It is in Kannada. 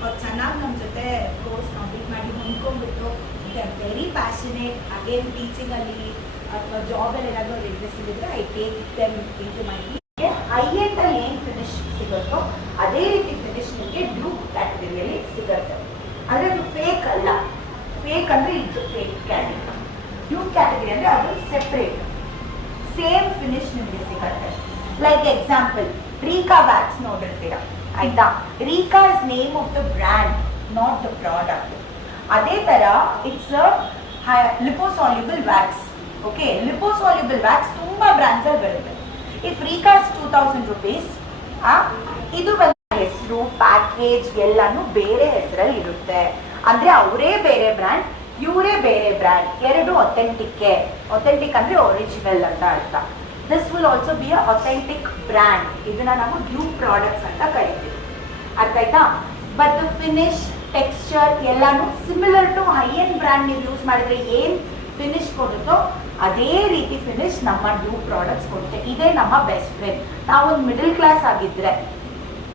ಅವ್ರು ಚೆನ್ನಾಗಿ ನಮ್ಮ ಜೊತೆ ಕೋರ್ಸ್ ಕಂಪ್ಲೀಟ್ ಮಾಡಿ ಹೊಂದ್ಕೊಂಡ್ಬಿಟ್ಟು they are very passionate again ಟೀಚಿಂಗಲ್ಲಿ ಅಥವಾ ಜಾಬಲ್ಲಿ ಏನಾದರೂ ಇಂಟ್ರೆಸ್ಟ್ ಇದ್ದರೆ I take them into my high ಎಂಡಲ್ಲಿ ಏನು ಫಿನಿಶ್ ಸಿಗುತ್ತೋ ಅದೇ ರೀತಿ ಫಿನಿಶ್ ನಿಮಗೆ ಬ್ಲೂ ಕ್ಯಾಟಗರಿಯಲ್ಲಿ ಸಿಗುತ್ತೆ. ಅಂದರೆ ಅದು ಫೇಕ್ ಅಲ್ಲ. ಫೇಕ್ ಅಂದರೆ ಇದು ಫೇಕ್ ಕ್ಯಾಟಗರಿ. ಬ್ಲೂ ಕ್ಯಾಟಗರಿ ಅಂದರೆ ಅದು ಸೆಪ್ರೇಟ್ ಸೇಮ್ ಫಿನಿಶ್ ನಿಮಗೆ ಸಿಗುತ್ತೆ. ಲೈಕ್ ಎಕ್ಸಾಂಪಲ್ ರೀಕಾ ವ್ಯಾಕ್ಸ್ ನೋಡಿರ್ತೀರಾ ಆಯ್ತಾ. Rica is name of the brand, not the product. ಅದೇ ಥರ it's liposoluble wax. Okay, liposoluble wax ತುಂಬ ಬ್ರ್ಯಾಂಡ್ಸಲ್ಲಿ ಬರುತ್ತೆ. ಇಫ್ ರೀಕಾ ಇಸ್ 2000 rupees, ಇದು ಹೆಸರು ಪ್ಯಾಕೇಜ್ ಎಲ್ಲಾನು ಬೇರೆ ಹೆಸರಲ್ಲಿ ಇರುತ್ತೆ. ಅಂದರೆ ಅವರೇ ಬೇರೆ ಬ್ರ್ಯಾಂಡ್, ಇವರೇ ಬೇರೆ ಬ್ರ್ಯಾಂಡ್, ಎರಡು ಅಥೆಂಟಿಕ್ ಅಂದರೆ ಒರಿಜಿನಲ್ ಅಂತ ಅರ್ಥ. This will also be a authentic brand. ಇದನ್ನ ನಾವು ಡ್ಯೂ ಪ್ರಾಡಕ್ಟ್ಸ್ ಅಂತ ಕರಿತೀವಿ. ಅರ್ಥ ಆಯ್ತಾ. ಬಟ್ ದ ಫಿನಿಶ್ ಟೆಕ್ಸ್ಚರ್ ಎಲ್ಲಾನು similar to high end brand ನೀವು ಯೂಸ್ ಮಾಡಿದ್ರೆ ಏನು ಫಿನಿಶ್ ಕೊಡುತ್ತೋ ಅದೇ ರೀತಿ ಫಿನಿಶ್ ನಮ್ಮ ಡ್ಯೂ ಪ್ರಾಡಕ್ಟ್ಸ್ ಕೊಡುತ್ತೆ. ಇದೇ ನಮ್ಮ ಬೆಸ್ಟ್ ಫ್ರೆಂಡ್. ನಾವೊಂದು ಮಿಡಲ್ ಕ್ಲಾಸ್ ಆಗಿದ್ರೆ